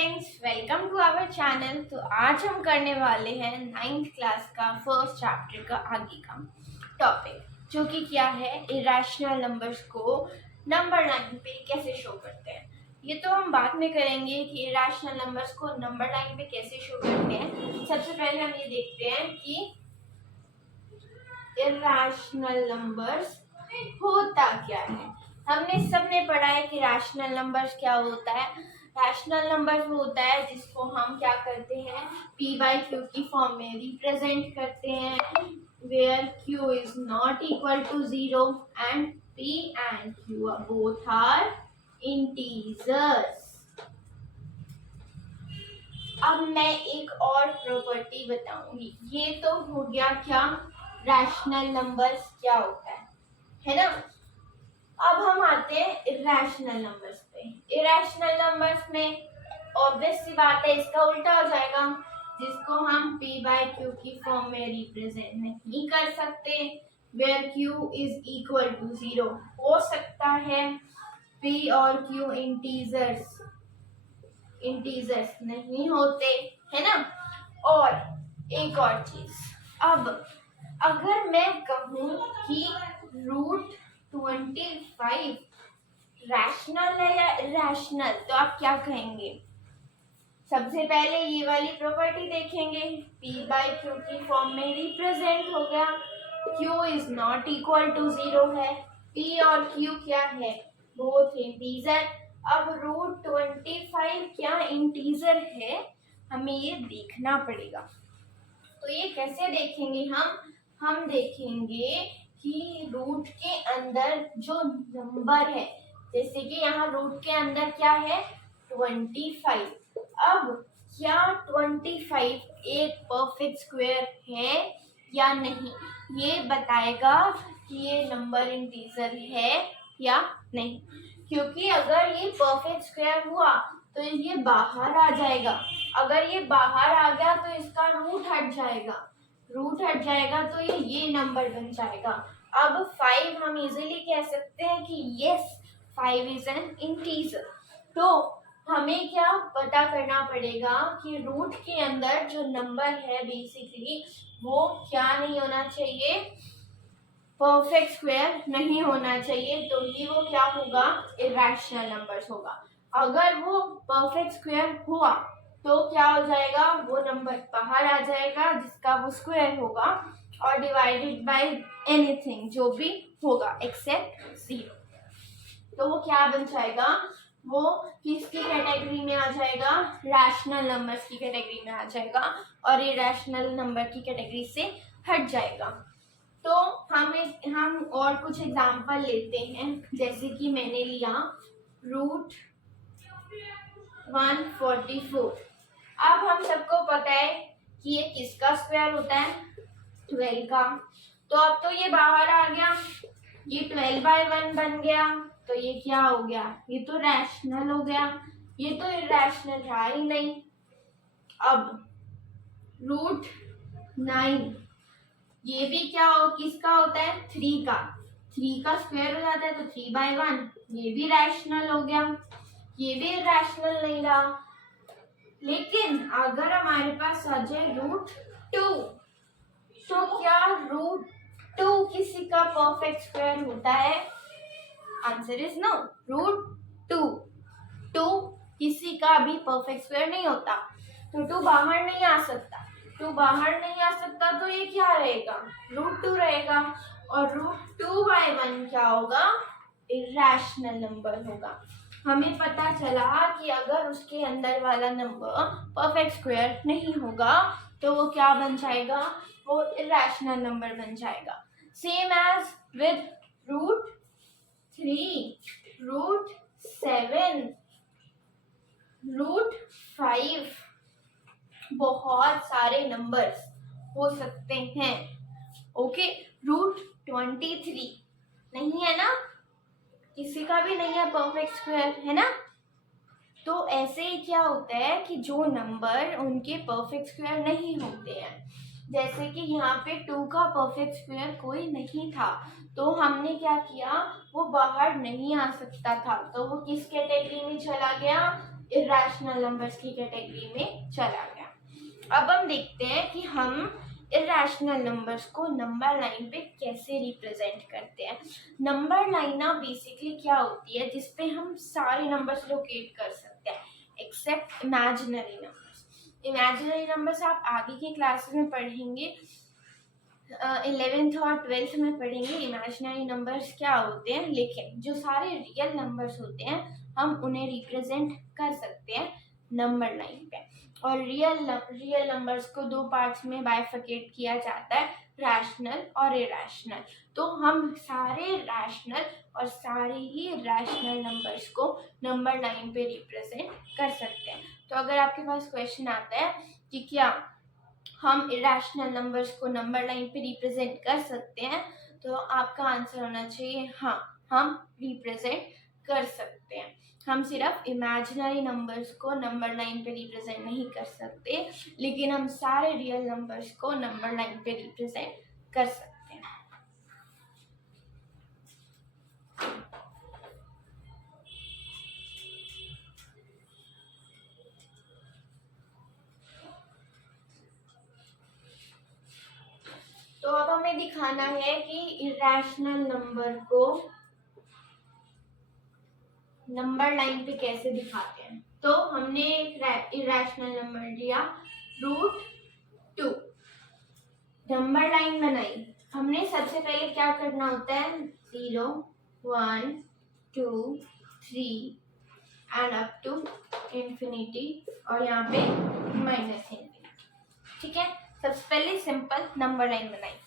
Friends, welcome to our channel. तो आज हम करने वाले हैं 9th क्लास का फर्स्ट चैप्टर का आगे का टॉपिक, जो कि क्या है, इरेशनल नंबर्स को नंबर लाइन पे कैसे शो करते हैं। ये तो हम बाद में करेंगे कि इरेशनल नंबर्स को नंबर लाइन पे कैसे शो करते हैं। सबसे पहले हम ये देखते हैं कि इरेशनल नंबर्स होता क्या है। हमने सबने पढ़ा है कि रैशनल नंबर्स क्या होता है। रैशनल नंबर्स वो होता है जिसको हम क्या करते हैं, p बाई क्यू की फॉर्म में रिप्रेजेंट करते हैं, where q is not equal to 0 and p and q both are integers. अब मैं एक और प्रॉपर्टी बताऊंगी। ये तो हो गया क्या, रैशनल नंबर्स क्या होता है ना। अब हम आते हैं इरेशनल नंबर्स पे। इरेशनल नंबर्स में ऑब्वियस सी बात है, इसका उल्टा हो जाएगा, जिसको हम p बाई क्यू की फॉर्म में रिप्रेजेंट नहीं कर सकते, where q is equal to 0। हो सकता है p और q इंटीजर्स नहीं होते, है ना। और एक और चीज, अब अगर मैं कहूँ कि √25 रैशनल है या इरेशनल, तो आप क्या कहेंगे। सबसे पहले ये वाली प्रॉपर्टी देखेंगे, p बाई क्यू की फॉर्म में रिप्रेजेंट हो गया, q is not equal to 0 है, p और q क्या है, बोथ इंटीजर। अब √25 क्या इंटीजर है, हमें ये देखना पड़ेगा। तो ये कैसे देखेंगे हम देखेंगे कि रूट के अंदर जो नंबर है, जैसे कि यहाँ रूट के अंदर क्या है, 25। अब क्या 25 एक परफेक्ट स्क्वायर है या नहीं, ये बताएगा कि ये नंबर इंटीजर है या नहीं। क्योंकि अगर ये परफेक्ट स्क्वायर हुआ तो ये बाहर आ जाएगा, अगर ये बाहर आ गया तो इसका रूट हट जाएगा तो ये नंबर बन जाएगा। अब 5 हम इजीली कह सकते हैं कि यस 5 इज एन इंटीजर। तो हमें क्या पता करना पड़ेगा कि रूट के अंदर जो नंबर है बेसिकली वो क्या नहीं होना चाहिए, परफेक्ट स्क्वायर नहीं होना चाहिए। तो ये वो क्या होगा, इरेशनल नंबर्स होगा। अगर वो परफेक्ट स्क्वायर हुआ तो क्या हो जाएगा, वो नंबर बाहर आ जाएगा जिसका वो स्क्वायर होगा, और डिवाइडेड बाय एनीथिंग जो भी होगा एक्सेप्ट 0। तो वो क्या बन जाएगा, वो किसकी कैटेगरी में आ जाएगा, रैशनल नंबर्स की कैटेगरी में आ जाएगा, और इरेशनल नंबर की कैटेगरी से हट जाएगा। तो हम और कुछ एग्जांपल लेते हैं, जैसे कि मैंने लिया √144। अब हम सबको पता है कि ये किसका स्क्वायर होता है, 12 का। तो अब तो ये बाहर आ गया, ये 12/1 बन गया, तो ये क्या हो गया, ये तो रैशनल हो गया, ये तो इरेशनल रहा ही नहीं। अब √9, ये भी किसका होता है, 3 का। 3 का स्क्वायर हो जाता है तो 3/1, ये भी रैशनल हो गया, ये भी रैशनल नहीं रहा। लेकिन अगर हमारे पास आ जाए √2, तो क्या √2 किसी का परफेक्ट स्क्वायर होता है, आंसर इज नो। √2 किसी का भी परफेक्ट स्क्वायर नहीं होता, तो 2 बाहर नहीं आ सकता। तो ये क्या रहेगा, √2 रहेगा, और √2/1 क्या होगा, इरेशनल नंबर होगा। हमें पता चला कि अगर उसके अंदर वाला नंबर परफेक्ट स्क्वायर नहीं होगा तो वो क्या बन जाएगा, वो इरेशनल नंबर बन जाएगा। सेम एज विद √3, √7, √5, बहुत सारे नंबर्स हो सकते हैं। ओके, √23 नहीं है ना, किसी का भी नहीं है परफेक्ट स्क्वायर, है ना। तो ऐसे ही क्या होता है कि जो नंबर उनके परफेक्ट स्क्वायर नहीं होते हैं, जैसे कि यहाँ पे 2 का परफेक्ट स्क्वायर कोई नहीं था, तो हमने क्या किया, वो बाहर नहीं आ सकता था, तो वो किस कैटेगरी में चला गया, इरेशनल नंबर्स की कैटेगरी में चला गया। अब हम देखते हैं कि हम इरेशनल नंबर्स को नंबर लाइन पे कैसे रिप्रेजेंट करते हैं। नंबर लाइन ना बेसिकली क्या होती है, जिसपे हम सारे नंबर्स लोकेट कर सकते हैं except imaginary numbers. Imaginary numbers आप आगे की क्लासेस में पढ़ेंगे, 11th और 12th में पढ़ेंगे इमेजिनरी नंबर्स क्या होते हैं, लेकिन जो सारे रियल नंबर्स होते हैं हम उन्हें रिप्रेजेंट कर सकते हैं नंबर लाइन पे। और रियल नंबर्स को दो पार्ट्स में बाइफरकेट किया जाता है, रैशनल और इरेशनल। तो हम सारे रैशनल और सारे ही रैशनल नंबर्स को नंबर लाइन पे रिप्रेजेंट कर सकते हैं। तो अगर आपके पास क्वेश्चन आता है कि क्या हम इरेशनल नंबर्स को नंबर लाइन पे रिप्रेजेंट कर सकते हैं, तो आपका आंसर होना चाहिए हाँ, हम रिप्रेजेंट कर सकते हैं। हम सिर्फ इमेजिनरी नंबर्स को नंबर लाइन पे रिप्रेजेंट नहीं कर सकते, लेकिन हम सारे रियल नंबर्स को नंबर लाइन पे रिप्रेजेंट कर सकते हैं। तो अब हमें दिखाना है कि इरेशनल नंबर को नंबर लाइन पे कैसे दिखाते हैं। तो हमने एक इरेशनल नंबर लिया √2, नंबर लाइन बनाई। हमने सबसे पहले क्या करना होता है, 0 1 2 3 एंड अप टू इंफिनिटी, और यहाँ पे -∞। ठीक है, सबसे पहले सिंपल नंबर लाइन बनाई।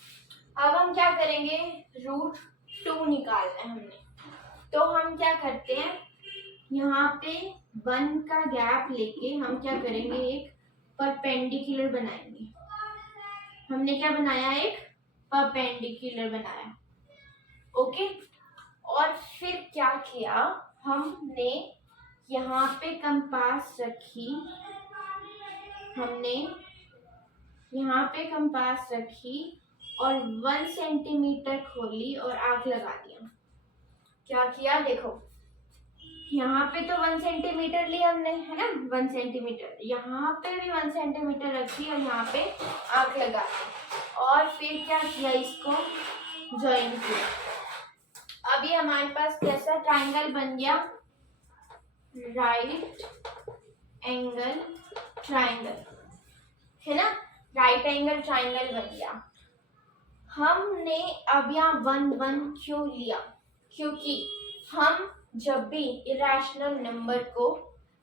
अब हम क्या करेंगे, √2 निकालना है हमने। तो हम क्या करते हैं, यहाँ पे 1 का गैप लेके हम क्या करेंगे, एक परपेंडिकुलर बनाएंगे। हमने क्या बनाया, एक परपेंडिकुलर बनाया। ओके, और फिर क्या किया, हमने यहाँ पे कंपास रखी, हमने यहाँ पे कंपास रखी और 1 सेंटीमीटर खोली और आग लगा दिया। क्या किया, देखो यहाँ पे तो 1 सेंटीमीटर लिया हमने, है ना, 1 सेंटीमीटर, यहाँ पे भी 1 सेंटीमीटर रखी और यहाँ पे आग लगा दी, और फिर क्या किया, इसको ज्वाइन किया। अभी हमारे पास कैसा ट्राइंगल बन गया, राइट एंगल ट्राइंगल, है ना, राइट एंगल ट्राइंगल बन गया। हमने अब यहाँ 1 1 क्यों लिया, क्योंकि हम जब भी इरेशनल नंबर को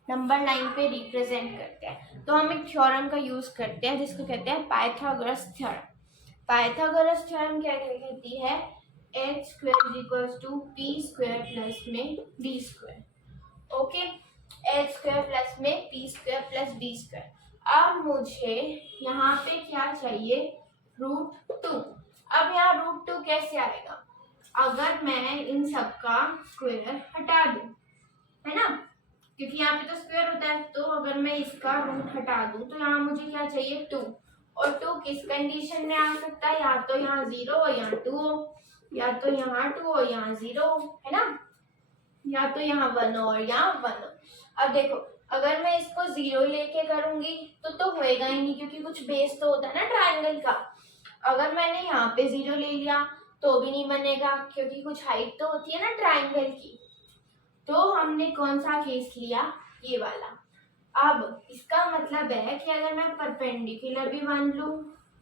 नंबर लाइन पे रिप्रेजेंट करते हैं तो हम एक थ्योरम का यूज करते हैं जिसको कहते हैं पाइथागोरस थ्योरम। पाइथागोरस थ्योरम क्या कहती है, h² = p² प्लस में b²। ओके, h² प्लस में p² प्लस b²। अब मुझे यहाँ पे क्या चाहिए, √2। अब यहाँ √2 कैसे आएगा, अगर मैं इन सब का स्क्वायर हटा दूं, है ना, क्योंकि यहाँ पे तो स्क्वायर होता है, तो अगर मैं इसका रूट हटा दूं तो यहाँ मुझे क्या चाहिए, 2। और 2 किस कंडीशन में आ सकता है, या तो यहाँ 0 हो, यहाँ 2 हो, या तो यहाँ 2 हो, यहाँ 0 हो, है ना, या तो यहाँ 1 हो और यहाँ 1 हो। अब देखो, अगर मैं इसको 0 लेके करूंगी तो होएगा ही नहीं, क्योंकि कुछ बेस तो होता है ना ट्राइंगल का। अगर मैंने यहाँ पे 0 ले लिया तो भी नहीं बनेगा, क्योंकि कुछ हाइट तो होती है ना ट्राइंगल की। तो हमने कौन सा केस लिया, ये वाला। अब इसका मतलब है कि अगर मैं परपेंडिकुलर भी मान लूं,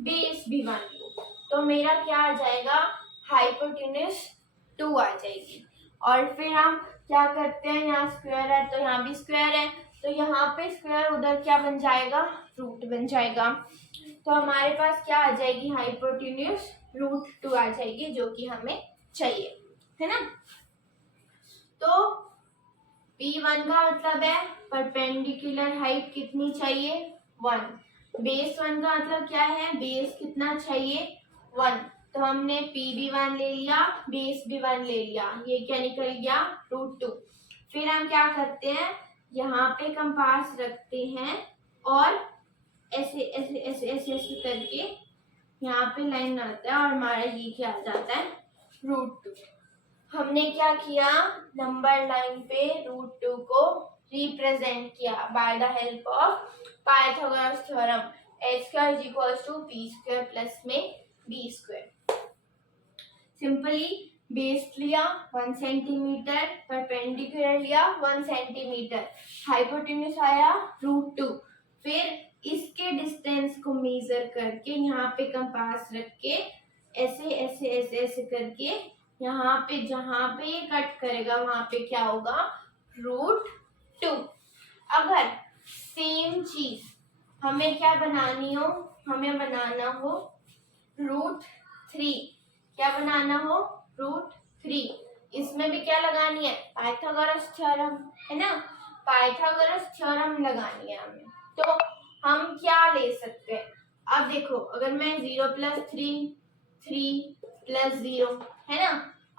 बेस भी मान लूं, तो मेरा क्या आ जाएगा, हाइपोटेन्यूज 2 आ जाएगी। और फिर हम क्या करते हैं, यहाँ स्क्वायर है तो यहाँ भी स्क्वायर है, तो यहाँ पे स्क्वायर, उधर क्या बन जाएगा, रूट बन जाएगा। तो हमारे पास क्या आ जाएगी, हाइपोटेन्यूज √2 आ जाएगी, जो कि हमें चाहिए, है ना। तो P1 का मतलब है परपेंडिकुलर हाइट कितनी चाहिए, 1। बेस 1 का मतलब क्या है, बेस कितना चाहिए, 1। तो हमने P भी 1 ले लिया, बेस भी 1 ले लिया, ये क्या निकल गया, √2। फिर हम क्या करते हैं, यहाँ पे कंपास रखते हैं और ऐसे ऐसे ऐसे ऐसे ऐसे करके यहाँ पे लाइन बनाता है और हमारा ये क्या आ जाता है, √2। हमने क्या किया, नंबर लाइन पे √2 को रिप्रेजेंट किया by the help of Pythagoras theorem, h square is equals to p square plus में b स्क्वायर। सिंपली बेस लिया 1 सेंटीमीटर, परपेंडिकुलर लिया 1 सेंटीमीटर, हाइपोटेन्यूज आया √2, फिर इसके डिस्टेंस को मेजर करके यहाँ पे कंपास रख के ऐसे ऐसे ऐसे ऐसे करके यहाँ पे जहाँ पे ये कट करेगा वहां पे क्या होगा √2। अगर सेम चीज हमें क्या बनानी हो, हमें बनाना हो √3, क्या बनाना हो √3, इसमें भी क्या लगानी है पाइथागोरस थ्योरम, है ना, पाइथागोरस थ्योरम लगानी है हमें। तो हम क्या ले सकते हैं, अब देखो अगर मैं 0 + 3 3 + 0 है ना,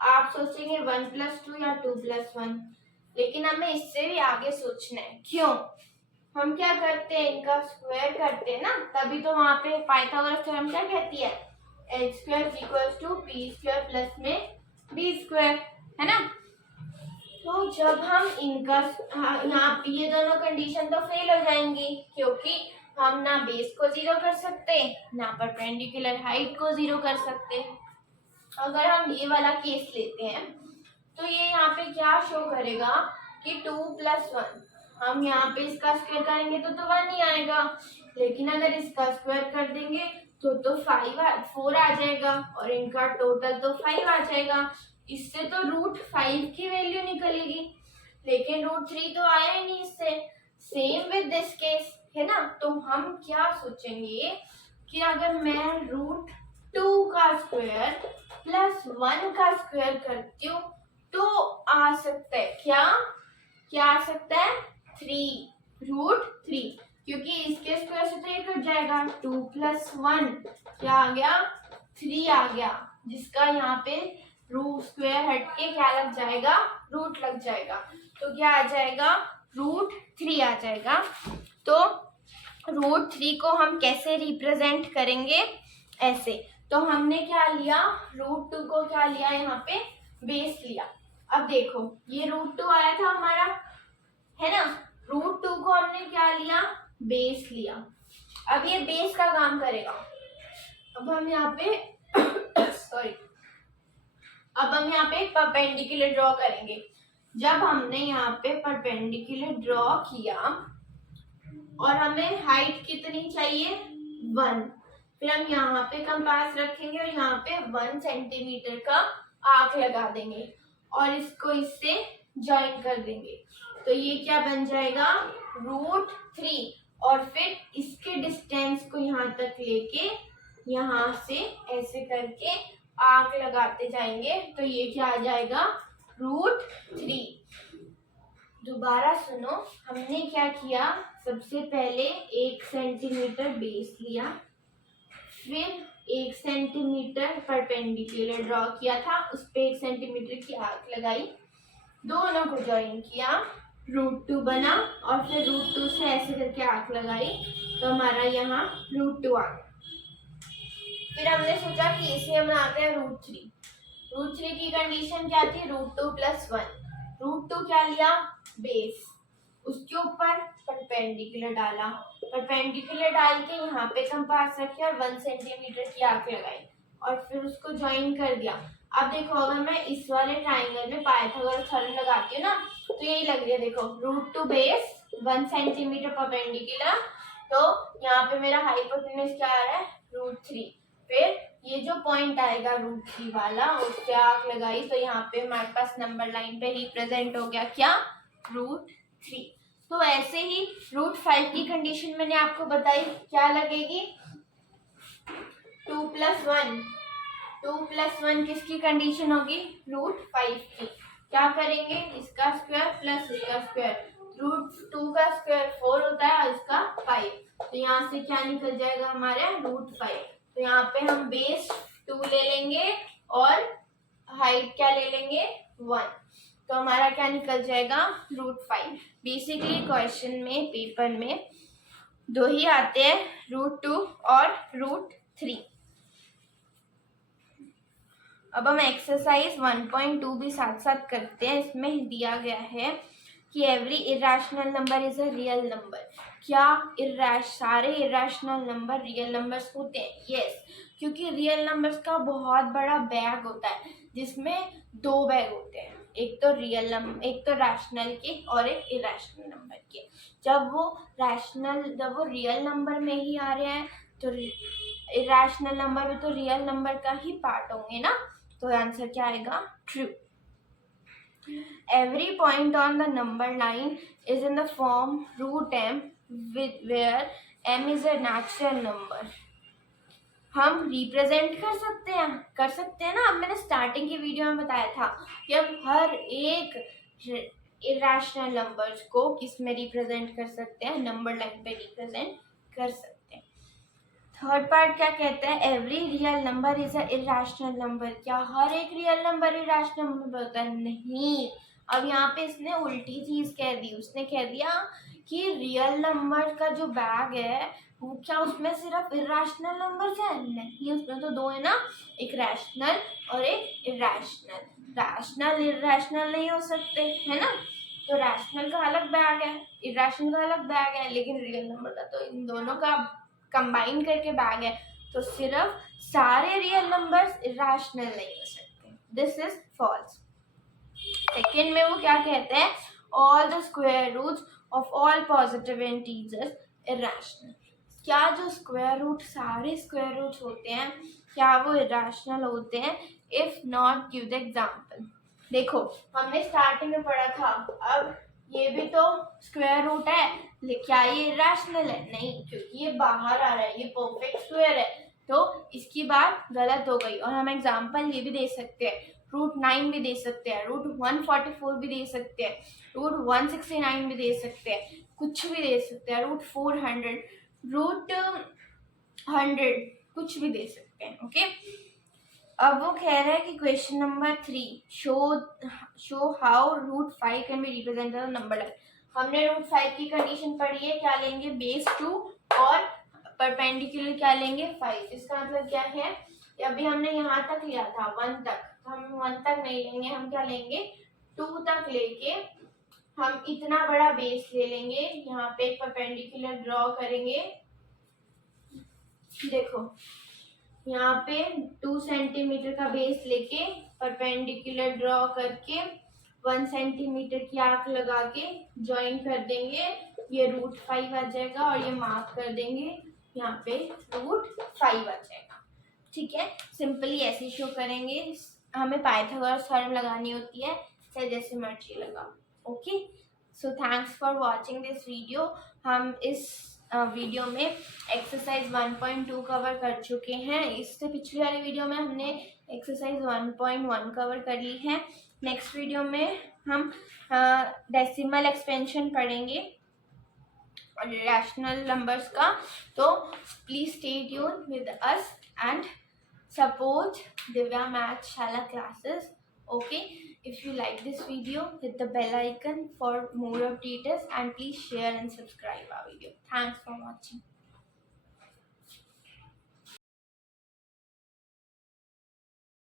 आप सोचेंगे 1 + 2 या 2 + 1, लेकिन हमें इससे भी आगे सोचना है। क्यों, हम क्या करते हैं इनका स्क्वायर करते हैं ना, तभी तो वहां पे पाइथागोरस थ्योरम क्या कहती है h square equals to p square plus में b स्क्वायर, है ना। तो जब हम इनका यहाँ ये दोनों कंडीशन तो फेल हो जाएंगी, क्योंकि हम ना बेस को 0 कर सकते ना परपेंडिकुलर हाइट को 0 कर सकते। अगर हम ये वाला केस लेते हैं तो ये यहाँ पे क्या शो करेगा कि 2 + 1, हम यहाँ पे इसका स्क्वायर करेंगे तो 1 ही आएगा, लेकिन अगर इसका स्क्वायर कर देंगे तो 4 आ जाएगा और इनका टोटल तो 5 आ जाएगा। इससे तो √5 की वैल्यू निकलेगी, लेकिन √3 तो आया ही नहीं इससे। सेम विद दिस केस, है ना। तो हम क्या सोचेंगे कि अगर मैं √2 का स्क्वायर प्लस 1 का स्क्वायर करती हूँ तो आ सकता है क्या, क्या आ सकता है 3 √3, क्योंकि इसके स्क्वायर से तो ये कट जाएगा, 2 + 1 क्या आ गया 3 आ गया, जिसका यहाँ पे रूट स्क्वायर हट के क्या लग जाएगा रूट लग जाएगा, तो क्या आ जाएगा √3 आ जाएगा। तो √3 को हम कैसे रिप्रेजेंट करेंगे, ऐसे। तो हमने क्या लिया √2 को क्या लिया यहाँ पे बेस लिया। अब देखो ये √2 आया था हमारा, है ना, √2 को हमने क्या लिया बेस लिया। अब ये बेस का काम करेगा। अब हम यहाँ पे सॉरी अब हम यहाँ पे परपेंडिकुलर ड्रॉ करेंगे। जब हमने यहाँ पे परपेंडिकुलर ड्रॉ किया और हमें हाइट कितनी चाहिए 1, फिर हम यहाँ पे कंपास रखेंगे और यहाँ पे 1 सेंटीमीटर का आर्क लगा देंगे और इसको इससे ज्वाइन कर देंगे, तो ये क्या बन जाएगा √3, और फिर इसके डिस्टेंस को यहाँ तक लेके यहाँ से ऐसे करके आर्क लगाते जाएंगे, तो ये क्या आ जाएगा √3। दोबारा सुनो, हमने क्या किया, सबसे पहले 1 सेंटीमीटर बेस लिया, फिर 1 सेंटीमीटर परपेंडिकुलर ड्रॉ किया था, उस पे 1 सेंटीमीटर की आर्क लगाई, दोनों को ज्वाइन किया, √2 बना और फिर √2 से ऐसे करके आर्क लगाई, तो हमारा यहाँ √2 आ गया। फिर हमने सोचा कि इसे हम बनाते हैं √3 की कंडीशन क्या थी √2 + 1, √2 क्या लिया बेस, उसके ऊपर परपेंडिकुलर डाला, परपेंडिकुलर डाल के यहाँ पे कंपास रखे और 1 सेंटीमीटर की आर्क लगाई और फिर उसको ज्वाइन कर दिया। अब देखो अगर मैं इस वाले ट्राइंगल में पाइथागोरस थ्योरम लगाती हूँ ना, तो यही लग रही है, देखो √2 बेस 1 सेंटीमीटर परपेंडिकुलर, तो यहाँ पे मेरा हाइपोटेन्यूज क्या आ रहा है √3, फिर ये जो पॉइंट आएगा √3 वाला उससे आर्क लगाई, तो यहाँ पे हमारे पास नंबर लाइन पे रिप्रेजेंट हो गया क्या √3। तो ऐसे ही √5 की कंडीशन मैंने आपको बताई, क्या लगेगी 2 + 1 किसकी कंडीशन होगी √5 की। क्या करेंगे, इसका स्क्वायर प्लस इसका स्क्वायर, √2 का स्क्वायर 4 होता है और इसका 5, तो यहाँ से क्या निकल जाएगा हमारे √5। तो यहाँ पे हम बेस 2 ले लेंगे और हाइट क्या ले लेंगे 1, तो हमारा क्या निकल जाएगा √5। बेसिकली क्वेश्चन में पेपर में 2 ही आते हैं, √2 और √3। अब हम एक्सरसाइज 1.2 भी साथ साथ करते हैं। इसमें दिया गया है कि every irrational number is a real number. क्या सारे इरेशनल नंबर रियल नंबर्स होते हैं? यस, क्योंकि रियल नंबर्स का बहुत बड़ा बैग होता है जिसमें दो बैग होते हैं, एक तो रैशनल के और एक इरेशनल नंबर के। जब वो रियल नंबर में ही आ रहे हैं तो इरेशनल नंबर में तो रियल नंबर का ही पार्ट होंगे ना, तो आंसर क्या आएगा? True. Every point on the number line is in the form root m, where m is a natural number. हम रिप्रेजेंट कर सकते हैं ना। अब मैंने स्टार्टिंग की वीडियो में बताया था कि हम हर एक इरेशनल नंबर्स को किस में रिप्रेजेंट कर सकते हैं? नंबर लाइन पे रिप्रेजेंट कर सकते हैं। थर्ड पार्ट क्या कहता है? Every real number is a irrational number. क्या हर एक रियल नंबर इरेशनल नंबर होता है? नहीं। अब यहाँ पे इसने उल्टी चीज कह दी, उसने कह दिया कि रियल नंबर का जो बैग है वो क्या उसमें सिर्फ इरेशनल नंबर्स है? नहीं, उसमें तो दो है ना, एक रैशनल और एक इरेशनल। रैशनल इरेशनल नहीं हो सकते, है ना, तो रैशनल का अलग बैग है, इरेशनल का अलग बैग है, लेकिन रियल नंबर का तो इन दोनों का कंबाइन करके बैग है, तो सिर्फ सारे रियल नंबर्स इरेशनल नहीं हो सकते। This is false. सेकेंड में वो क्या कहते हैं? All the square roots of all positive integers irrational. क्या जो स्क्वायर रूट सारे स्क्वायर रूट्स होते हैं क्या वो इरेशनल होते हैं? If not, give the example. देखो हमने स्टार्टिंग में पढ़ा था, अब ये भी तो स्क्वायर रूट है, क्या ये इरेशनल है? नहीं, क्योंकि ये बाहर आ रहा है, ये परफेक्ट स्क्वायर है, तो इसकी बात गलत हो गई। और हम एग्जांपल ये भी दे सकते हैं, √9 भी दे सकते हैं, √144 भी दे सकते हैं, √169 भी दे सकते हैं, कुछ भी दे सकते हैं, √400, √100, कुछ भी दे सकते हैं। ओके, अब वो कह रहा है कि question number 3, show how √5 can be represented number line. हमने √5 की कंडीशन पढ़ी है, क्या लेंगे? बेस 2 और परपेंडिकुलर क्या लेंगे? 5। इसका मतलब क्या है? अभी हमने यहाँ तक लिया था 1 तक, हम 1 तक नहीं लेंगे, हम क्या लेंगे? 2 तक लेके हम इतना बड़ा बेस ले लेंगे, यहाँ पे परपेंडिकुलर ड्रॉ करेंगे। देखो यहाँ पे 2 सेंटीमीटर का बेस लेके परपेंडिकुलर ड्रॉ करके 1 सेंटीमीटर की आर्क लगा के ज्वाइन कर देंगे, ये √5 आ जाएगा, और ये मार्क कर देंगे, यहाँ पे √5 आ जाएगा। ठीक है, सिंपली ऐसे शो करेंगे। हमें पाइथागोरस थ्योरम लगानी होती है, चाहे जैसे मर्जी लगाओ। Okay, so thanks for watching this video. हम इस वीडियो में एक्सरसाइज 1.2 कवर कर चुके हैं। इससे पिछली वाली वीडियो में हमने एक्सरसाइज 1.1 कवर कर ली है। नेक्स्ट वीडियो में हम डेसिमल एक्सपेंशन पढ़ेंगे और रैशनल नंबर्स का। तो please stay tune with us and support Divya Math Shala classes. Okay, if you like this video, hit the bell icon for more updates and please share and subscribe our video. Thanks for watching.